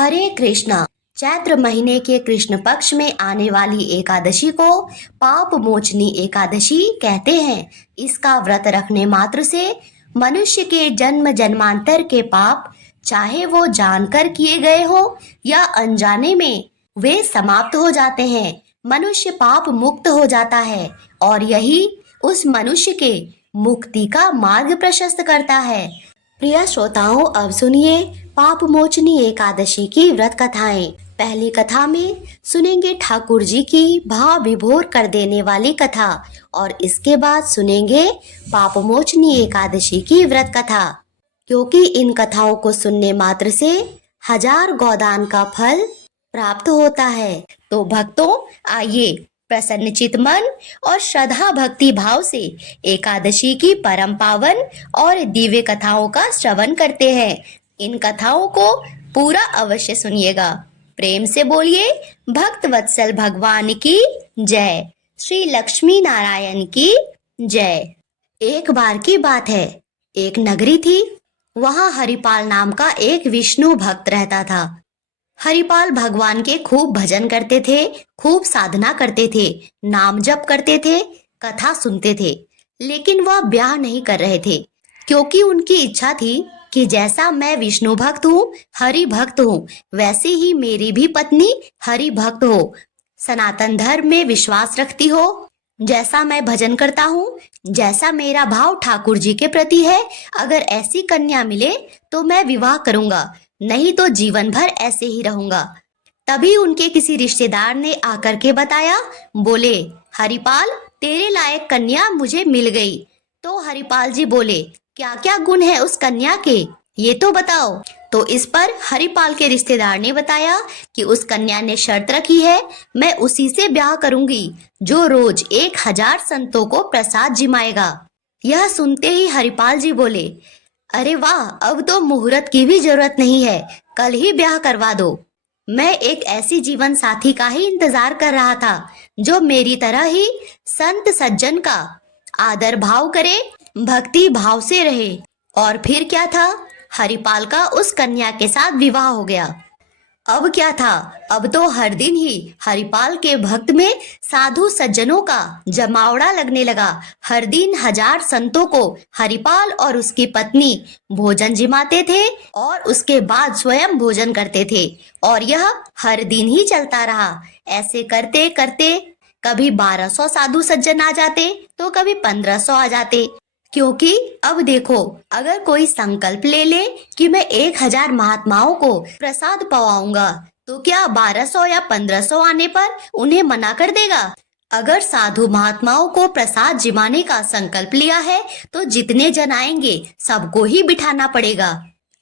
हरे कृष्णा। चैत्र महीने के कृष्ण पक्ष में आने वाली एकादशी को पाप मोचनी एकादशी कहते हैं। इसका व्रत रखने मात्र से मनुष्य के जन्म जन्मांतर के पाप, चाहे वो जानकर किए गए हो या अनजाने में, वे समाप्त हो जाते हैं। मनुष्य पाप मुक्त हो जाता है और यही उस मनुष्य के मुक्ति का मार्ग प्रशस्त करता है। प्रिय श्रोताओं, अब सुनिए पाप मोचनी एकादशी की व्रत कथाएं। पहली कथा में सुनेंगे ठाकुर जी की भाव विभोर कर देने वाली कथा और इसके बाद सुनेंगे पाप मोचनी एकादशी की व्रत कथा। क्योंकि इन कथाओं को सुनने मात्र से 1000 गोदान का फल प्राप्त होता है। तो भक्तों, आइए प्रसन्नचित मन और श्रद्धा भक्ति भाव से एकादशी की परम पावन और दिव्य कथाओं का श्रवण करते हैं। इन कथाओं को पूरा अवश्य सुनिएगा। प्रेम से बोलिए भक्त वत्सल भगवान की जय, श्री लक्ष्मी नारायण की जय। एक बार की बात है, एक नगरी थी। वहां हरिपाल नाम का एक विष्णु भक्त रहता था। हरिपाल भगवान के खूब भजन करते थे, खूब साधना करते थे, नाम जप करते थे, कथा सुनते थे। लेकिन वह ब्याह नहीं कर रहे थे, क्योंकि उनकी इच्छा थी कि जैसा मैं विष्णु भक्त हूँ, हरि भक्त हूँ, वैसे ही मेरी भी पत्नी हरि भक्त हो, सनातन धर्म में विश्वास रखती हो। जैसा मैं भजन करता हूँ, जैसा मेरा भाव ठाकुर जी के प्रति है, अगर ऐसी कन्या मिले तो मैं विवाह करूंगा, नहीं तो जीवन भर ऐसे ही रहूंगा। तभी उनके किसी रिश्तेदार ने आकर के बताया, बोले, हरिपाल, तेरे लायक कन्या मुझे मिल गई। तो हरिपाल जी बोले, क्या क्या गुण है उस कन्या के, ये तो बताओ। तो इस पर हरिपाल के रिश्तेदार ने बताया कि उस कन्या ने शर्त रखी है, मैं उसी से ब्याह करूंगी जो रोज 1000 संतों को प्रसाद जिमाएगा। यह सुनते ही हरिपाल जी बोले, अरे वाह, अब तो मुहूर्त की भी जरूरत नहीं है, कल ही ब्याह करवा दो। मैं एक ऐसी जीवन साथी का ही इंतजार कर रहा था जो मेरी तरह ही संत सज्जन का आदर भाव करे, भक्ति भाव से रहे। और फिर क्या था, हरिपाल का उस कन्या के साथ विवाह हो गया। अब क्या था, अब तो हर दिन ही हरिपाल के भक्त में साधु सज्जनों का जमावड़ा लगने लगा। हर दिन 1000 संतों को हरिपाल और उसकी पत्नी भोजन जिमाते थे और उसके बाद स्वयं भोजन करते थे। और यह हर दिन ही चलता रहा। ऐसे करते करते कभी 1200 साधु सज्जन आ जाते तो कभी 1500 आ जाते। क्योंकि अब देखो, अगर कोई संकल्प ले ले कि मैं 1000 महात्माओं को प्रसाद पवाऊंगा, तो क्या 1200 या 1500 आने पर उन्हें मना कर देगा? अगर साधु महात्माओं को प्रसाद जिमाने का संकल्प लिया है तो जितने जन आएंगे सबको ही बिठाना पड़ेगा।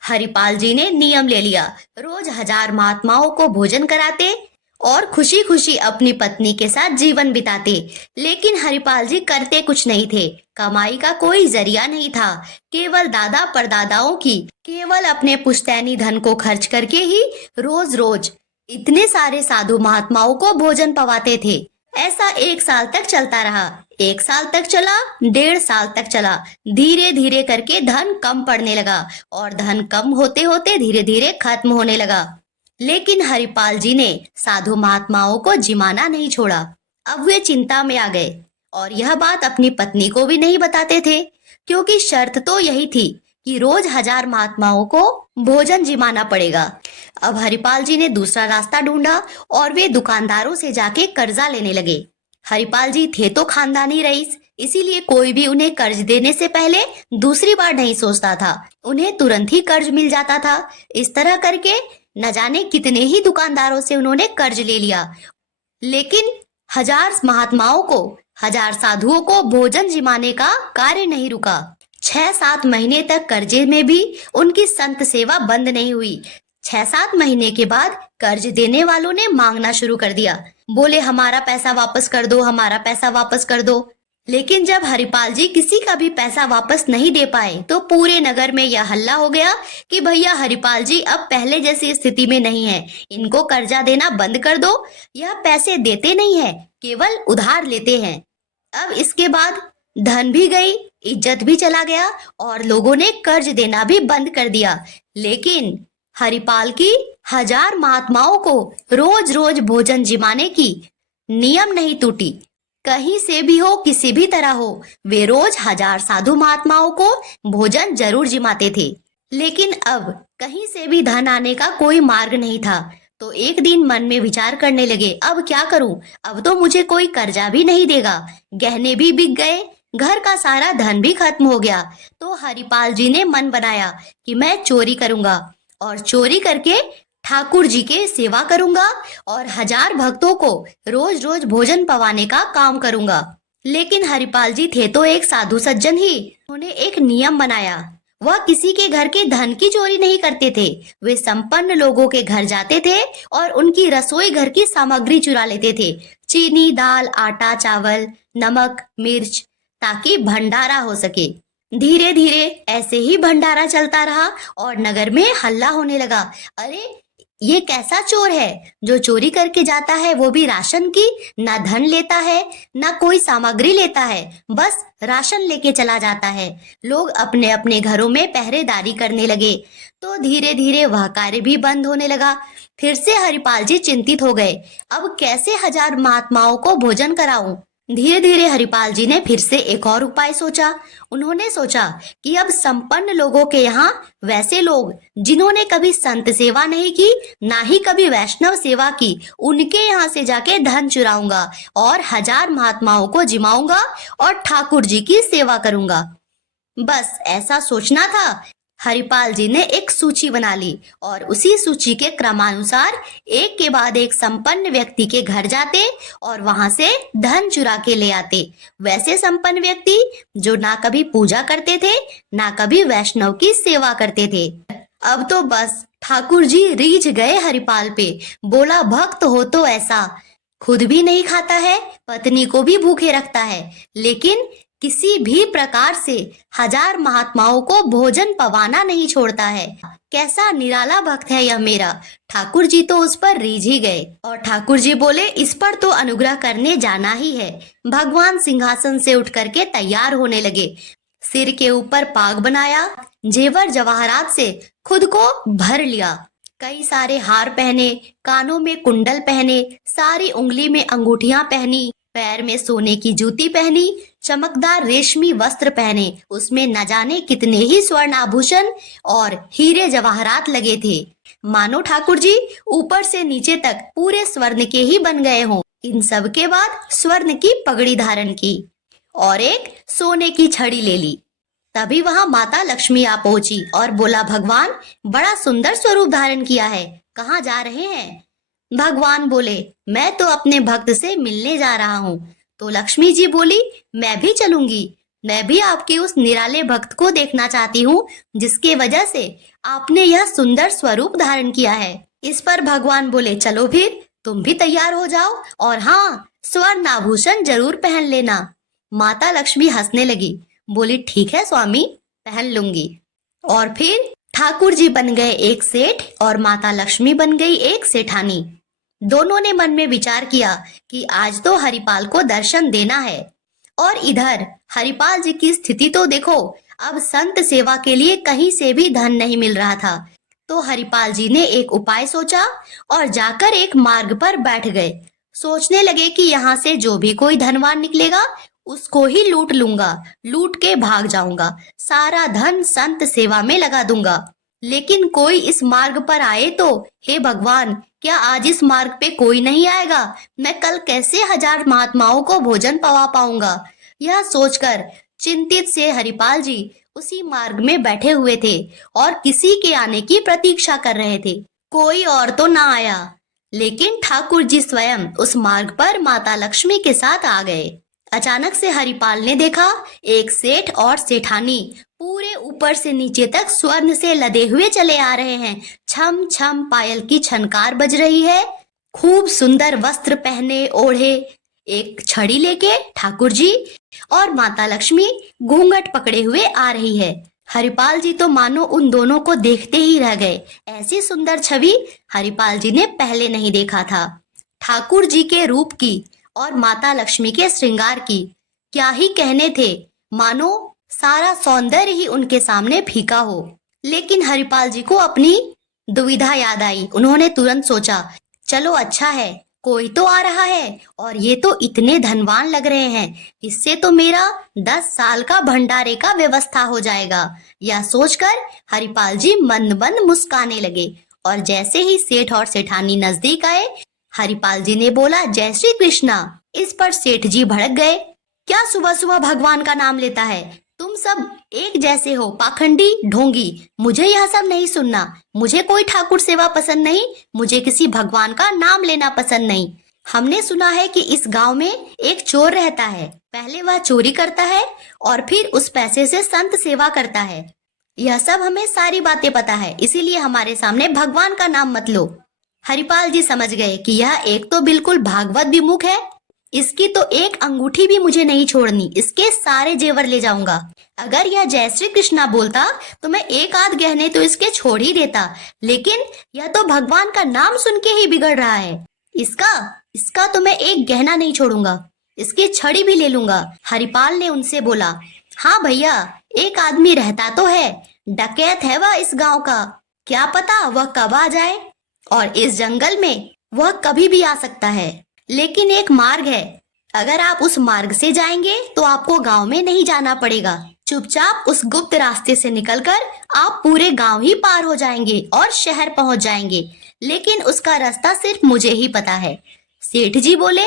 हरिपाल जी ने नियम ले लिया, रोज 1000 महात्माओं को भोजन कराते और खुशी खुशी अपनी पत्नी के साथ जीवन बिताते। लेकिन हरिपाल जी करते कुछ नहीं थे, कमाई का कोई जरिया नहीं था। केवल दादा परदादाओं की, केवल अपने पुश्तैनी धन को खर्च करके ही रोज रोज इतने सारे साधु महात्माओं को भोजन पवाते थे। ऐसा 1 साल तक चलता रहा। 1 साल तक चला, 1.5 साल तक चला। धीरे धीरे करके धन कम पड़ने लगा और धन कम होते होते धीरे धीरे खत्म होने लगा। लेकिन हरिपाल जी ने साधु महात्माओं को जिमाना नहीं छोड़ा। अब वे चिंता में आ गए और यह बात अपनी पत्नी को भी नहीं बताते थे, क्योंकि शर्त तो यही थी कि रोज 1000 महात्माओं को भोजन जिमाना पड़ेगा। अब हरिपाल जी ने दूसरा रास्ता ढूंढा और वे दुकानदारों से जाके कर्जा लेने लगे। हरिपाल जी थे तो खानदानी रईस, इसीलिए कोई भी उन्हें कर्ज देने से पहले दूसरी बार नहीं सोचता था, उन्हें तुरंत ही कर्ज मिल जाता था। इस तरह करके न जाने कितने ही दुकानदारों से उन्होंने कर्ज ले लिया। लेकिन 1000 महात्माओं को, 1000 साधुओं को भोजन जिमाने का कार्य नहीं रुका। 6-7 महीने तक कर्जे में भी उनकी संत सेवा बंद नहीं हुई। 6-7 महीने के बाद कर्ज देने वालों ने मांगना शुरू कर दिया। बोले, हमारा पैसा वापस कर दो, हमारा पैसा वापस कर दो। लेकिन जब हरिपाल जी किसी का भी पैसा वापस नहीं दे पाए तो पूरे नगर में यह हल्ला हो गया कि भैया हरिपाल जी अब पहले जैसी स्थिति में नहीं है, इनको कर्जा देना बंद कर दो। यह पैसे देते नहीं है, केवल उधार लेते हैं। अब इसके बाद धन भी गई, इज्जत भी चला गया और लोगों ने कर्ज देना भी बंद कर दिया। लेकिन हरिपाल की 1000 महात्माओं को रोज रोज भोजन जिमाने की नियम नहीं टूटी। कहीं से भी हो, किसी भी तरह हो, वे रोज 1000 साधु महात्माओं को भोजन जरूर जिमाते थे। लेकिन अब कहीं से भी धन आने का कोई मार्ग नहीं था। तो एक दिन मन में विचार करने लगे, अब क्या करूं? अब तो मुझे कोई कर्जा भी नहीं देगा, गहने भी बिक गए, घर का सारा धन भी खत्म हो गया। तो हरिपाल जी ने मन बनाया कि मैं चोरी करूंगा और चोरी करके ठाकुर जी के सेवा करूंगा और 1000 भक्तों को रोज रोज भोजन पवाने का काम करूंगा। लेकिन हरिपाल जी थे तो एक साधु सज्जन ही। उन्होंने एक नियम बनाया, वह किसी के घर के धन की चोरी नहीं करते थे। वे संपन्न लोगों के घर जाते थे और उनकी रसोई घर की सामग्री चुरा लेते थे, चीनी, दाल, आटा, चावल, नमक, मिर्च, ताकि भंडारा हो सके। धीरे धीरे ऐसे ही भंडारा चलता रहा और नगर में हल्ला होने लगा, अरे ये कैसा चोर है जो चोरी करके जाता है, वो भी राशन की, ना धन लेता है ना कोई सामग्री लेता है, बस राशन लेके चला जाता है। लोग अपने अपने घरों में पहरेदारी करने लगे। तो धीरे धीरे वह कार्य भी बंद होने लगा। फिर से हरिपाल जी चिंतित हो गए, अब कैसे 1000 महात्माओं को भोजन कराऊं? धीरे धीरे हरिपाल जी ने फिर से एक और उपाय सोचा। उन्होंने सोचा कि अब संपन्न लोगों के यहाँ, वैसे लोग जिन्होंने कभी संत सेवा नहीं की, ना ही कभी वैष्णव सेवा की, उनके यहाँ से जाके धन चुराऊंगा और 1000 महात्माओं को जिमाऊंगा और ठाकुर जी की सेवा करूंगा। बस ऐसा सोचना था। हरिपाल जी ने एक सूची बना ली और उसी सूची के क्रमानुसार एक के बाद एक संपन्न व्यक्ति के घर जाते और वहां से धन चुरा के ले आते। वैसे संपन्न व्यक्ति जो ना कभी पूजा करते थे, ना कभी वैष्णव की सेवा करते थे। अब तो बस ठाकुर जी रीझ गए हरिपाल पे। बोला, भक्त हो तो ऐसा, खुद भी नहीं खाता है, पत्नी को भी भूखे रखता है, लेकिन किसी भी प्रकार से 1000 महात्माओं को भोजन पवाना नहीं छोड़ता है। कैसा निराला भक्त है यह मेरा। ठाकुर जी तो उस पर रीझ ही गए और ठाकुर जी बोले, इस पर तो अनुग्रह करने जाना ही है। भगवान सिंहासन से उठ करके तैयार होने लगे। सिर के ऊपर पाग बनाया, जेवर जवाहरात से खुद को भर लिया, कई सारे हार पहने, कानों में कुंडल पहने, सारी उंगली में अंगूठियां पहनी, पैर में सोने की जूती पहनी, चमकदार रेशमी वस्त्र पहने, उसमें न जाने कितने ही स्वर्ण आभूषण और हीरे जवाहरात लगे थे। मानो ठाकुर जी ऊपर से नीचे तक पूरे स्वर्ण के ही बन गए हों। इन सब के बाद स्वर्ण की पगड़ी धारण की और एक सोने की छड़ी ले ली। तभी वहां माता लक्ष्मी आ पहुंची और बोला, भगवान बड़ा सुंदर स्वरूप धारण किया है, कहाँ जा रहे हैं? भगवान बोले, मैं तो अपने भक्त से मिलने जा रहा हूँ। तो लक्ष्मी जी बोली, मैं भी चलूंगी, मैं भी आपके उस निराले भक्त को देखना चाहती हूँ जिसके वजह से आपने यह सुंदर स्वरूप धारण किया है। इस पर भगवान बोले, चलो फिर तुम भी तैयार हो जाओ और हाँ, स्वर्ण आभूषण जरूर पहन लेना। माता लक्ष्मी हंसने लगी, बोली, ठीक है स्वामी, पहन लूंगी। और फिर ठाकुर जी बन गए एक सेठ और माता लक्ष्मी बन गई एक सेठानी। दोनों ने मन में विचार किया कि आज तो हरिपाल को दर्शन देना है। और इधर हरिपाल जी की स्थिति तो देखो, अब संत सेवा के लिए कहीं से भी धन नहीं मिल रहा था। तो हरिपाल जी ने एक उपाय सोचा और जाकर एक मार्ग पर बैठ गए। सोचने लगे कि यहाँ से जो भी कोई धनवान निकलेगा उसको ही लूट लूंगा, लूट के भाग जाऊंगा, सारा धन संत सेवा में लगा दूंगा। लेकिन कोई इस मार्ग पर आए तो, हे भगवान, क्या आज इस मार्ग पे कोई नहीं आएगा? मैं कल कैसे 1000 महात्माओं को भोजन पवा पाऊंगा? यह सोचकर चिंतित से हरिपाल जी उसी मार्ग में बैठे हुए थे और किसी के आने की प्रतीक्षा कर रहे थे। कोई और तो ना आया, लेकिन ठाकुर जी स्वयं उस मार्ग पर माता लक्ष्मी के साथ आ गए। अचानक से हरिपाल ने देखा एक सेठ और सेठानी पूरे ऊपर से नीचे तक स्वर्ण से लदे हुए चले आ रहे हैं। छम छम पायल की छनकार बज रही है। खूब सुंदर वस्त्र पहने ओढ़े एक छड़ी लेके ठाकुर जी और माता लक्ष्मी घूंघट पकड़े हुए आ रही है। हरिपाल जी तो मानो उन दोनों को देखते ही रह गए। ऐसी सुंदर छवि हरिपाल जी ने पहले नहीं देखा था। ठाकुर जी के रूप की और माता लक्ष्मी के श्रृंगार की क्या ही कहने थे, मानो सारा सौंदर्य ही उनके सामने फीका हो। लेकिन हरिपाल जी को अपनी दुविधा याद आई। उन्होंने तुरंत सोचा, चलो अच्छा है, कोई तो आ रहा है और ये तो इतने धनवान लग रहे हैं, इससे तो मेरा 10 साल का भंडारे का व्यवस्था हो जाएगा। यह सोचकर हरिपाल जी मंद मंद मुस्काने लगे और जैसे ही सेठ और सेठानी नजदीक आए, हरिपाल जी ने बोला, जय श्री कृष्णा। इस पर सेठ जी भड़क गए, क्या सुबह सुबह भगवान का नाम लेता है? तुम सब एक जैसे हो, पाखंडी ढोंगी। मुझे यह सब नहीं सुनना। मुझे कोई ठाकुर सेवा पसंद नहीं, मुझे किसी भगवान का नाम लेना पसंद नहीं। हमने सुना है कि इस गांव में एक चोर रहता है। पहले वह चोरी करता है और फिर उस पैसे से संत सेवा करता है। यह सब हमें सारी बातें पता है, इसीलिए हमारे सामने भगवान का नाम मत लो। हरिपाल जी समझ गए कि यह एक तो बिल्कुल भागवत विमुख है, इसकी तो एक अंगूठी भी मुझे नहीं छोड़नी, इसके सारे जेवर ले जाऊंगा। अगर यह जय श्री कृष्णा बोलता तो मैं एक आध गहने तो इसके छोड़ ही देता, लेकिन यह तो भगवान का नाम सुन के ही बिगड़ रहा है। इसका इसका तो मैं एक गहना नहीं छोड़ूंगा, इसकी छड़ी भी ले लूंगा। हरिपाल ने उनसे बोला, हाँ भैया, एक आदमी रहता तो है, डकैत है वह इस गांव का। क्या पता वह कब आ जाए, और इस जंगल में वह कभी भी आ सकता है। लेकिन एक मार्ग है, अगर आप उस मार्ग से जाएंगे तो आपको गांव में नहीं जाना पड़ेगा। चुपचाप उस गुप्त रास्ते से निकलकर आप पूरे गांव ही पार हो जाएंगे और शहर पहुंच जाएंगे, लेकिन उसका रास्ता सिर्फ मुझे ही पता है। सेठ जी बोले,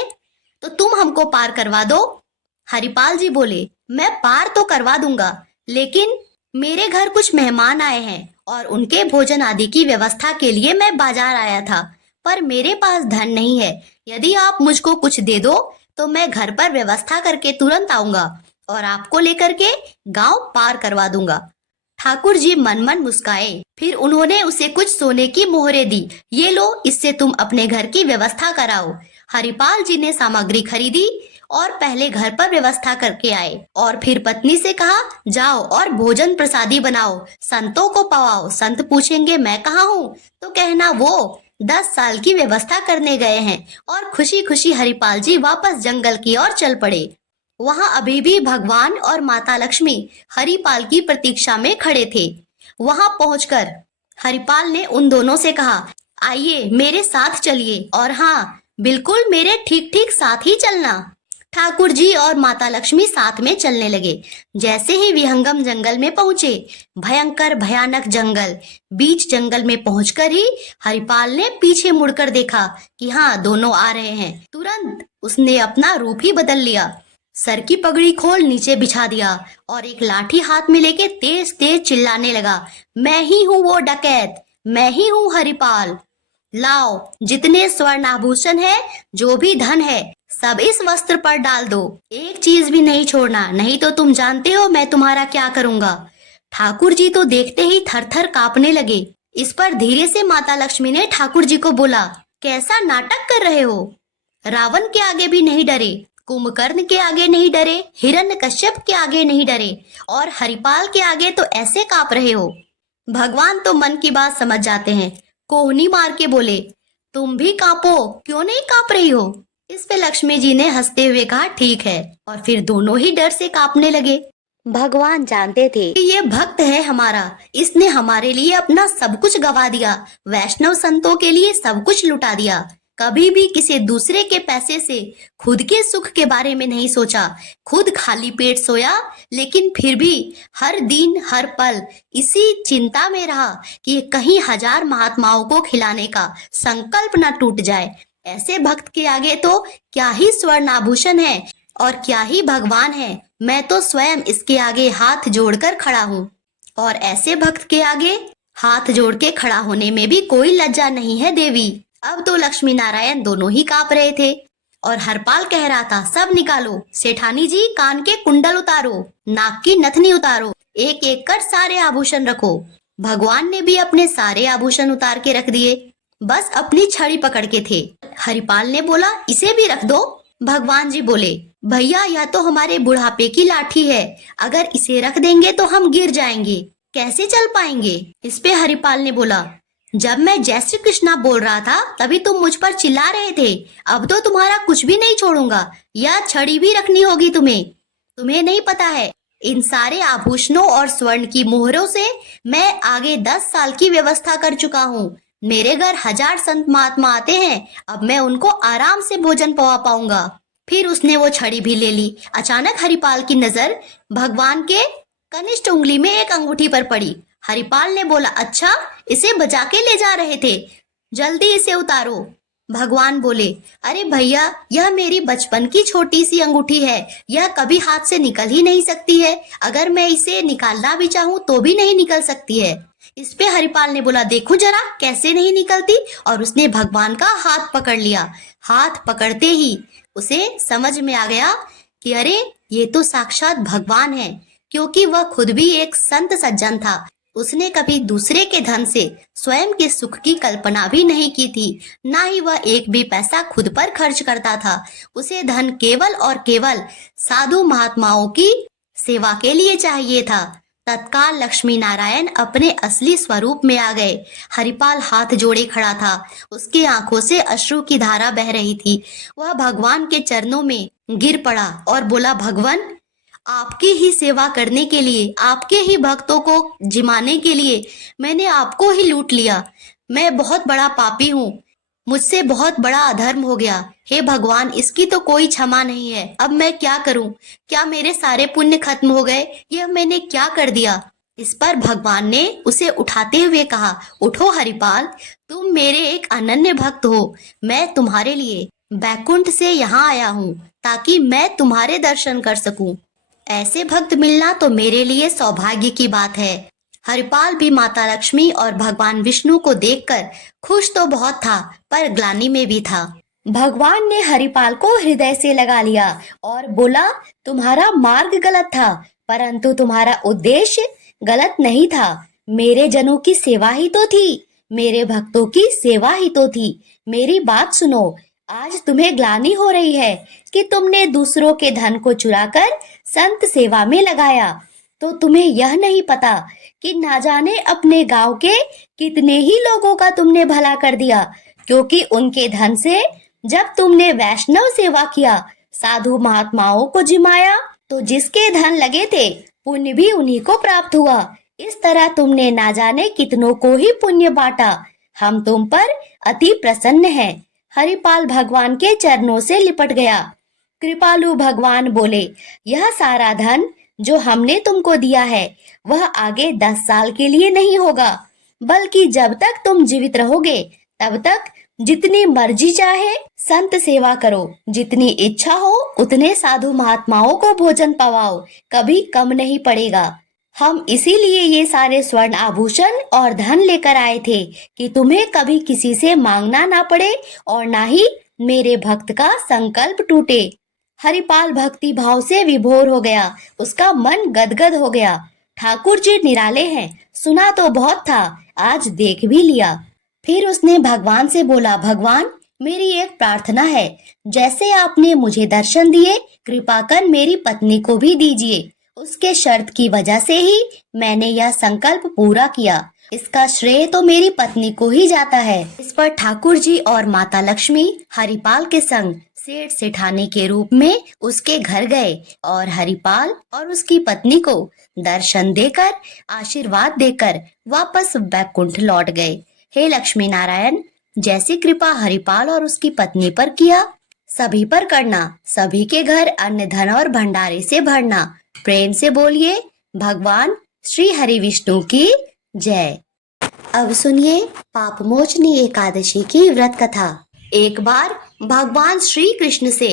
तो तुम हमको पार करवा दो। हरिपाल जी बोले, मैं पार तो करवा दूंगा, लेकिन मेरे घर कुछ मेहमान आए हैं और उनके भोजन आदि की व्यवस्था के लिए मैं बाजार आया था, पर मेरे पास धन नहीं है। यदि आप मुझको कुछ दे दो तो मैं घर पर व्यवस्था करके तुरंत आऊंगा और आपको लेकर के गांव पार करवा दूंगा। ठाकुर जी मन मन मुस्काए, फिर उन्होंने उसे कुछ सोने की मोहरें दी। ये लो, इससे तुम अपने घर की व्यवस्था कराओ। हरिपाल जी ने सामग्री खरीदी और पहले घर पर व्यवस्था करके आए और फिर पत्नी से कहा, जाओ और भोजन प्रसादी बनाओ, संतों को पवाओ। संत पूछेंगे मैं कहाँ हूँ तो कहना वो 10 साल की व्यवस्था करने गए हैं। और खुशी खुशी हरिपाल जी वापस जंगल की ओर चल पड़े। वहां अभी भी भगवान और माता लक्ष्मी हरिपाल की प्रतीक्षा में खड़े थे। वहां पहुंचकर हरिपाल ने उन दोनों से कहा, आइए मेरे साथ चलिए, और हाँ, बिल्कुल मेरे ठीक ठीक साथ ही चलना। ठाकुर जी और माता लक्ष्मी साथ में चलने लगे। जैसे ही विहंगम जंगल में पहुंचे, भयंकर भयानक जंगल, बीच जंगल में पहुंचकर ही हरिपाल ने पीछे मुड़कर देखा कि हाँ, दोनों आ रहे हैं। तुरंत उसने अपना रूप ही बदल लिया, सर की पगड़ी खोल नीचे बिछा दिया और एक लाठी हाथ में लेके तेज तेज चिल्लाने लगा, मैं ही हूँ वो डकैत, मैं ही हूँ हरिपाल। लाओ, जितने स्वर्ण आभूषण है, जो भी धन है, सब इस वस्त्र पर डाल दो, एक चीज भी नहीं छोड़ना, नहीं तो तुम जानते हो मैं तुम्हारा क्या करूंगा। ठाकुर जी तो देखते ही थर थर कांपने लगे। इस पर धीरे से माता लक्ष्मी ने ठाकुर जी को बोला, कैसा नाटक कर रहे हो? रावण के आगे भी नहीं डरे, कुंभकर्ण के आगे नहीं डरे, हिरण्यकश्यप के आगे नहीं डरे, और हरिपाल के आगे तो ऐसे कांप रहे हो। भगवान तो मन की बात समझ जाते हैं। कोहनी मार के बोले, तुम भी कांपो, क्यों नहीं कांप रही हो? इस पे लक्ष्मी जी ने हंसते हुए कहा, ठीक है, और फिर दोनों ही डर से कांपने लगे। भगवान जानते थे कि ये भक्त है हमारा, इसने हमारे लिए अपना सब कुछ गवा दिया, वैष्णव संतों के लिए सब कुछ लुटा दिया। कभी भी किसी दूसरे के पैसे से खुद के सुख के बारे में नहीं सोचा, खुद खाली पेट सोया, लेकिन फिर भी हर दिन हर पल इसी चिंता में रहा कि कहीं 1000 महात्माओं को खिलाने का संकल्प न टूट जाए। ऐसे भक्त के आगे तो क्या ही स्वर्ण आभूषण है और क्या ही भगवान है, मैं तो स्वयं इसके आगे हाथ जोड़कर खड़ा हूँ। और ऐसे भक्त के आगे हाथ जोड़ के खड़ा होने में भी कोई लज्जा नहीं है देवी। अब तो लक्ष्मी नारायण दोनों ही कांप रहे थे और हरपाल कह रहा था, सब निकालो, सेठानी जी कान के कुंडल उतारो, नाक की नथनी उतारो, एक एक कर सारे आभूषण रखो। भगवान ने भी अपने सारे आभूषण उतार के रख दिए, बस अपनी छड़ी पकड़ के थे। हरिपाल ने बोला, इसे भी रख दो। भगवान जी बोले, भैया यह तो हमारे बुढ़ापे की लाठी है, अगर इसे रख देंगे तो हम गिर जाएंगे, कैसे चल पाएंगे। इस पे हरिपाल ने बोला, जब मैं जय श्री कृष्णा बोल रहा था तभी तुम मुझ पर चिल्ला रहे थे, अब तो तुम्हारा कुछ भी नहीं छोड़ूंगा, यह छड़ी भी रखनी होगी तुम्हें। तुम्हें नहीं पता है इन सारे आभूषणों और स्वर्ण की मोहरों से मैं आगे 10 साल की व्यवस्था कर चुका हूँ। मेरे घर 1000 संत महात्मा आते हैं, अब मैं उनको आराम से भोजन पवा पाऊंगा। फिर उसने वो छड़ी भी ले ली। अचानक हरिपाल की नजर भगवान के कनिष्ठ उंगली में एक अंगूठी पर पड़ी। हरिपाल ने बोला, अच्छा, इसे बजा के ले जा रहे थे, जल्दी इसे उतारो। भगवान बोले, अरे भैया, यह मेरी बचपन की छोटी सी अंगूठी है, यह कभी हाथ से निकल ही नहीं सकती है। अगर मैं इसे निकालना भी चाहूँ तो भी नहीं निकल सकती है। इस पे हरिपाल ने बोला, देखो जरा कैसे नहीं निकलती। और उसने भगवान का हाथ पकड़ लिया। हाथ पकड़ते ही उसे समझ में आ गया कि अरे, ये तो साक्षात भगवान है, क्योंकि वह खुद भी एक संत सज्जन था। उसने कभी दूसरे के धन से स्वयं के सुख की कल्पना भी नहीं की थी, ना ही वह एक भी पैसा खुद पर खर्च करता था। उसे धन केवल और केवल साधु महात्माओं की सेवा के लिए चाहिए था। तत्काल लक्ष्मी नारायण अपने असली स्वरूप में आ गए। हरिपाल हाथ जोड़े खड़ा था। उसकी आंखों से अश्रु की धारा बह रही थी। वह भगवान के चरणों में गिर पड़ा और बोला, भगवान, आपकी ही सेवा करने के लिए, आपके ही भक्तों को जिमाने के लिए मैंने आपको ही लूट लिया। मैं बहुत बड़ा पापी हूँ, मुझसे बहुत बड़ा अधर्म हो गया। हे भगवान, इसकी तो कोई क्षमा नहीं है। अब मैं क्या करूं? क्या मेरे सारे पुण्य खत्म हो गए? यह मैंने क्या कर दिया? इस पर भगवान ने उसे उठाते हुए कहा, उठो हरिपाल, तुम मेरे एक अनन्य भक्त हो। मैं तुम्हारे लिए बैकुंठ से यहाँ आया हूँ ताकि मैं तुम्हारे दर्शन कर सकूं। ऐसे भक्त मिलना तो मेरे लिए सौभाग्य की बात है। हरिपाल भी माता लक्ष्मी और भगवान विष्णु को देखकर खुश तो बहुत था, पर ग्लानि में भी था। भगवान ने हरिपाल को हृदय से लगा लिया और बोला, तुम्हारा मार्ग गलत था, परंतु तुम्हारा उद्देश्य गलत नहीं था। मेरे जनों की सेवा ही तो थी, मेरे भक्तों की सेवा ही तो थी। मेरी बात सुनो, आज तुम्हें ग्लानि हो रही है कि तुमने दूसरों के धन को चुराकर संत सेवा में लगाया, तो तुम्हें यह नहीं पता कि ना जाने अपने गांव के कितने ही लोगों का तुमने भला कर दिया, क्योंकि उनके धन से जब तुमने वैष्णव सेवा किया, साधु महात्माओं को जिमाया, तो जिसके धन लगे थे पुण्य भी उन्हीं को प्राप्त हुआ। इस तरह तुमने ना जाने कितनों को ही पुण्य बांटा। हम तुम पर अति प्रसन्न हैं। हरिपाल भगवान के चरणों से लिपट गया। कृपालु भगवान बोले, यह सारा धन जो हमने तुमको दिया है वह आगे 10 साल के लिए नहीं होगा, बल्कि जब तक तुम जीवित रहोगे तब तक जितनी मर्जी चाहे संत सेवा करो, जितनी इच्छा हो उतने साधु महात्माओं को भोजन पवाओ, कभी कम नहीं पड़ेगा। हम इसीलिए ये सारे स्वर्ण आभूषण और धन लेकर आए थे कि तुम्हें कभी किसी से मांगना ना पड़े और ना ही मेरे भक्त का संकल्प टूटे। हरिपाल भक्ति भाव से विभोर हो गया। उसका मन गदगद हो गया। ठाकुर जी निराले हैं, सुना तो बहुत था, आज देख भी लिया। फिर उसने भगवान से बोला, भगवान, मेरी एक प्रार्थना है। जैसे आपने मुझे दर्शन दिए, कृपा कर मेरी पत्नी को भी दीजिए। उसके शर्त की वजह से ही मैंने यह संकल्प पूरा किया। इसका श्रेय तो मेरी पत्नी को ही जाता है। इस पर ठाकुर जी और माता लक्ष्मी हरिपाल के संग सेठ सेठानी के रूप में उसके घर गए और हरिपाल और उसकी पत्नी को दर्शन देकर, आशीर्वाद देकर वापस बैकुंठ लौट गए। हे लक्ष्मी नारायण, जैसी कृपा हरिपाल और उसकी पत्नी पर किया, सभी पर करना। सभी के घर अन्न धन और भंडारे से भरना। प्रेम से बोलिए, भगवान श्री हरि विष्णु की जय। अब सुनिए पाप मोचनी एकादशी की व्रत कथा। एक बार भगवान श्री कृष्ण से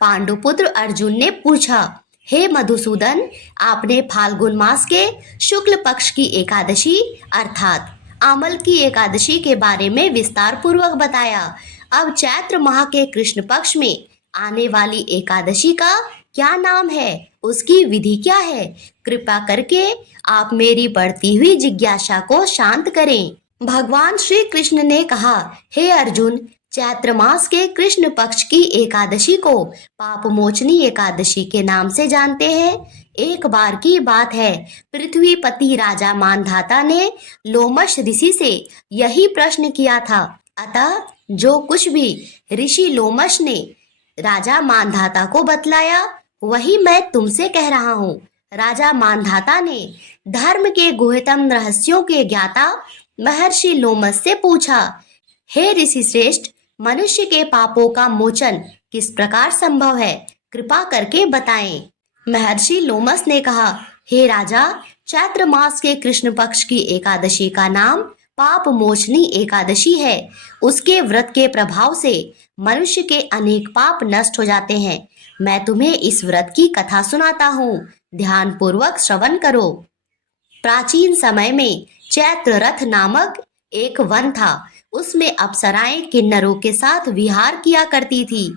पांडुपुत्र अर्जुन ने पूछा, हे मधुसूदन, आपने फाल्गुन मास के शुक्ल पक्ष की एकादशी अर्थात आमल की एकादशी के बारे में विस्तार पूर्वक बताया। अब चैत्र माह के कृष्ण पक्ष में आने वाली एकादशी का क्या नाम है, उसकी विधि क्या है? कृपा करके आप मेरी बढ़ती हुई जिज्ञासा को शांत करें। भगवान श्री कृष्ण ने कहा, हे अर्जुन, चैत्र मास के कृष्ण पक्ष की एकादशी को पाप मोचनी एकादशी के नाम से जानते हैं। एक बार की बात है, पृथ्वीपति राजा मानधाता ने लोमश ऋषि से यही प्रश्न किया था। अतः जो कुछ भी ऋषि लोमश ने राजा मानधाता को बतलाया वही मैं तुमसे कह रहा हूँ। राजा मानधाता ने धर्म के गुह्यतम रहस्यों के ज्ञाता महर्षि लोमस से पूछा, हे ऋषि श्रेष्ठ, मनुष्य के पापों का मोचन किस प्रकार संभव है? कृपा करके बताएं। महर्षि लोमस ने कहा, हे राजा, चैत्र मास के कृष्ण पक्ष की एकादशी का नाम पाप मोचनी एकादशी है। उसके व्रत के प्रभाव से मनुष्य के अनेक पाप नष्ट हो जाते हैं। मैं तुम्हें इस व्रत की कथा सुनाता हूँ, ध्यान पूर्वक श्रवण करो। प्राचीन समय में चैत्र रथ नामक एक वन था। उसमें अप्सराएं किन्नरों के साथ विहार किया करती थी।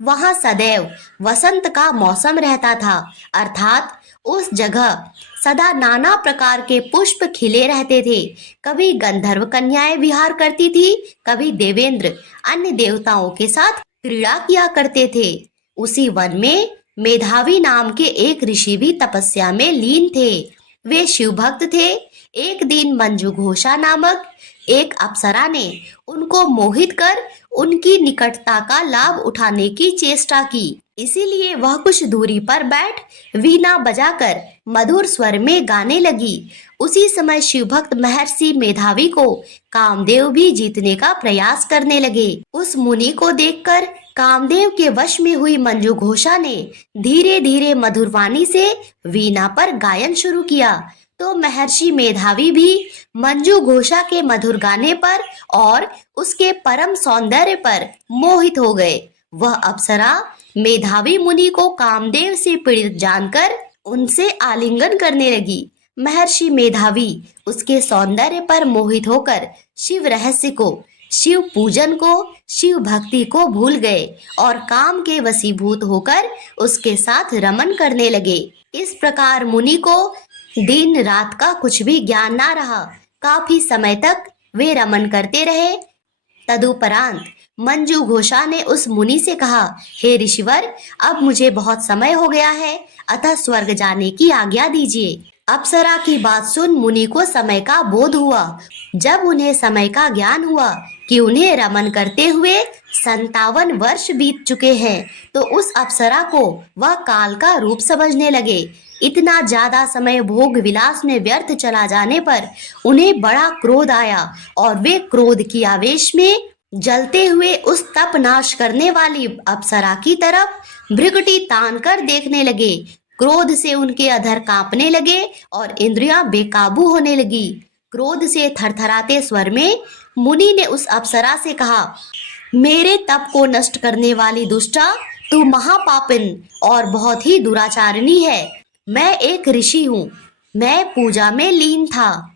वहां सदैव वसंत का मौसम रहता था, अर्थात उस जगह सदा नाना प्रकार के पुष्प खिले रहते थे। कभी गंधर्व कन्याएं विहार करती थी, कभी देवेंद्र अन्य देवताओं के साथ क्रीड़ा किया करते थे। उसी वन में मेधावी नाम के एक ऋषि भी तपस्या में लीन थे। वे शिव भक्त थे। एक दिन मंजू घोषा नामक एक अप्सरा ने उनको मोहित कर उनकी निकटता का लाभ उठाने की चेष्टा की। इसीलिए वह कुछ दूरी पर बैठ वीणा बजाकर मधुर स्वर में गाने लगी। उसी समय शिवभक्त महर्षि मेधावी को कामदेव भी जीतने का प्रयास करने लगे। उस मुनि को देखकर कामदेव के वश में हुई मंजू घोषा ने धीरे धीरे मधुर वाणी से वीणा पर गायन शुरू किया। तो महर्षि मेधावी भी मंजू घोषा के मधुर गाने पर और उसके परम सौंदर्य पर मोहित हो गए। वह अप्सरा मेधावी मुनि को कामदेव से पीड़ित जानकर उनसे आलिंगन करने लगी। महर्षि मेधावी उसके सौंदर्य पर मोहित होकर शिव रहस्य को, शिव पूजन को, शिव भक्ति को भूल गए और काम के वशीभूत होकर उसके साथ रमन करने लगे। इस प्रकार मुनि को दिन रात का कुछ भी ज्ञान ना रहा। काफी समय तक वे रमन करते रहे। तदुपरांत मंजू घोषा ने उस मुनि से कहा, हे ऋषिवर, अब मुझे बहुत समय हो गया है, अतः स्वर्ग जाने की आज्ञा दीजिए। अप्सरा की बात सुन मुनि को समय का बोध हुआ। जब उन्हें समय का ज्ञान हुआ कि उन्हें रमन करते हुए 57 वर्ष बीत चुके हैं, तो उस अप्सरा को वह काल का रूप समझने लगे। इतना ज्यादा समय भोग विलास में व्यर्थ चला जाने पर उन्हें बड़ा क्रोध आया और वे क्रोध की आवेश में जलते हुए उस तप नाश करने वाली अप्सरा की तरफ भ्रिकुटी तान कर देखने लगे। क्रोध से उनके अधर कांपने लगे और इंद्रियां बेकाबू होने लगी। क्रोध से थरथराते स्वर में मुनि ने उस अप्सरा से कहा, मेरे तप को नष्ट करने वाली दुष्टा, तू महापापिन और बहुत ही दुराचारिणी है। मैं एक ऋषि हूँ। मैं पूजा में लीन था।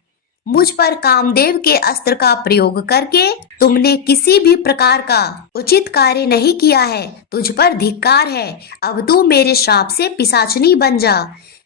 मुझ पर कामदेव के अस्त्र का प्रयोग करके तुमने किसी भी प्रकार का उचित कार्य नहीं किया है। तुझ पर धिक्कार है। अब तू मेरे श्राप से पिशाचनी बन जा।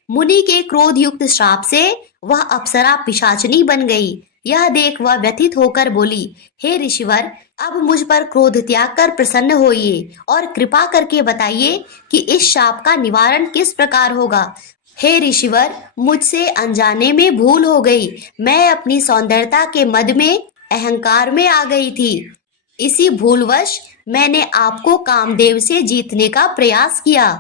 मुनि के क्रोध युक्त श्राप से वह अप्सरा पिशाचनी बन गई। यह देख वह व्यथित होकर बोली, हे ऋषिवर, अब मुझ पर क्रोध त्याग कर प्रसन्न होइए और कृपा करके बताइए कि इस शाप का निवारण किस प्रकार होगा। हे ऋषिवर, मुझसे अनजाने में भूल हो गई। मैं अपनी सौंदर्यता के मद में अहंकार में आ गई थी। इसी भूलवश मैंने आपको कामदेव से जीतने का प्रयास किया,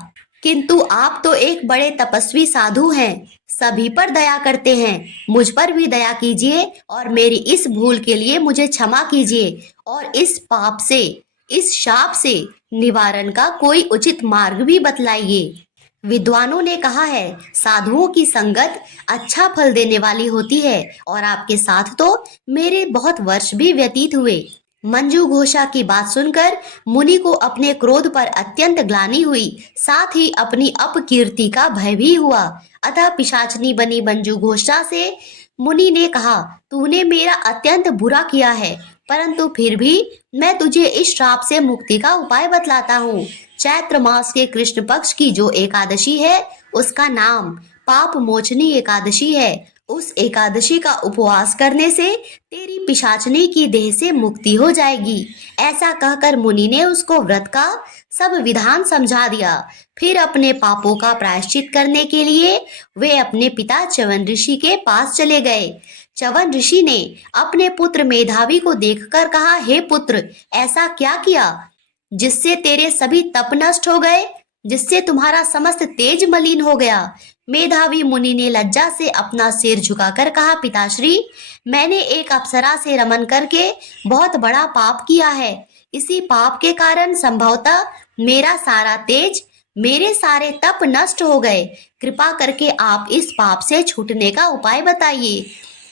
किंतु आप तो एक बड़े तपस्वी साधु हैं, सभी पर दया करते हैं। मुझ पर भी दया कीजिए और मेरी इस भूल के लिए मुझे क्षमा कीजिए और इस पाप से, इस शाप से निवारण का कोई उचित मार्ग भी बतलाइए। विद्वानों ने कहा है, साधुओं की संगत अच्छा फल देने वाली होती है और आपके साथ तो मेरे बहुत वर्ष भी व्यतीत हुए। मंजू घोषा की बात सुनकर मुनि को अपने क्रोध पर अत्यंत ग्लानि हुई, साथ ही अपनी अपकीर्ति का भय भी हुआ। अतः पिशाचनी बनी मंजू घोषा से मुनि ने कहा, तूने मेरा अत्यंत बुरा किया है, परंतु फिर भी मैं तुझे इस श्राप से मुक्ति का उपाय बतलाता हूँ। चैत्र मास के कृष्ण पक्ष की जो एकादशी है, उसका नाम पाप मोचनी एकादशी है। उस एकादशी का उपवास करने से तेरी पिशाचनी की देह से मुक्ति हो जाएगी। ऐसा कहकर मुनि ने उसको व्रत का सब विधान समझा दिया। फिर अपने पापों का प्रायश्चित करने के लिए वे अपने पिता च्यवन ऋषि के पास चले गए। च्यवन ऋषि ने अपने पुत्र मेधावी को देखकर कहा, हे पुत्र, ऐसा क्या किया जिससे तेरे सभी तप नष्ट हो गए, जिससे तुम्हारा समस्त तेज मलिन हो गया। मेधावी मुनि ने लज्जा से अपना सिर झुकाकर कहा, पिताश्री, मैंने एक अप्सरा से रमन करके बहुत बड़ा पाप किया है। इसी पाप के कारण संभवतः मेरा सारा तेज, मेरे सारे तप नष्ट हो गए। कृपा करके आप इस पाप से छूटने का उपाय बताइए।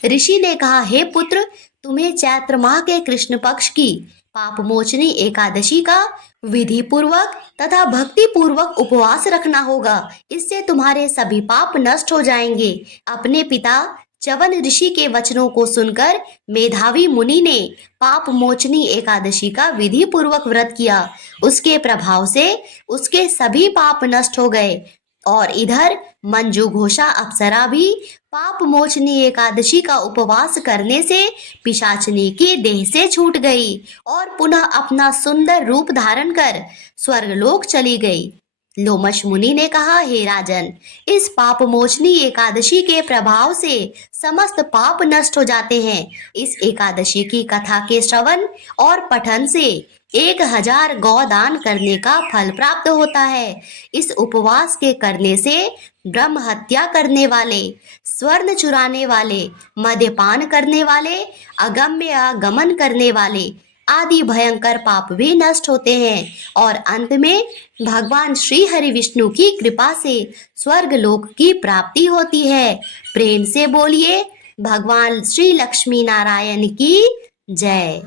ऋषि ने कहा, हे पुत्र, तुम्हें चैत्र माह के कृष्ण पक्ष की पाप मोचनी एकादशी का विधि पूर्वक तथा भक्ति पूर्वक उपवास रखना होगा। इससे तुम्हारे सभी पाप नष्ट हो जाएंगे। अपने पिता च्यवन ऋषि के वचनों को सुनकर मेधावी मुनि ने पाप मोचनी एकादशी का विधि पूर्वक व्रत किया। उसके प्रभाव से उसके सभी पाप नष्ट हो गए। और इधर मंजू घोषा अप्सरा भी पाप मोचनी एकादशी का उपवास करने से पिशाचनी की देह से छूट गई और पुनः अपना सुंदर रूप धारण कर स्वर्गलोक चली गई। लोमश मुनि ने कहा, हे राजन, इस पाप मोचनी एकादशी के प्रभाव से समस्त पाप नष्ट हो जाते हैं। इस एकादशी की कथा के श्रवण और पठन से 1000 गौदान करने का फल प्राप्त होता है। इस उपवास के करने से ब्रह्म हत्या करने वाले, स्वर्ण चुराने वाले, मद्यपान करने वाले, अगम्य गमन करने वाले आदि भयंकर पाप भी नष्ट होते हैं और अंत में भगवान श्री हरि विष्णु की कृपा से स्वर्ग लोक की प्राप्ति होती है। प्रेम से बोलिए भगवान श्री लक्ष्मी नारायण की जय।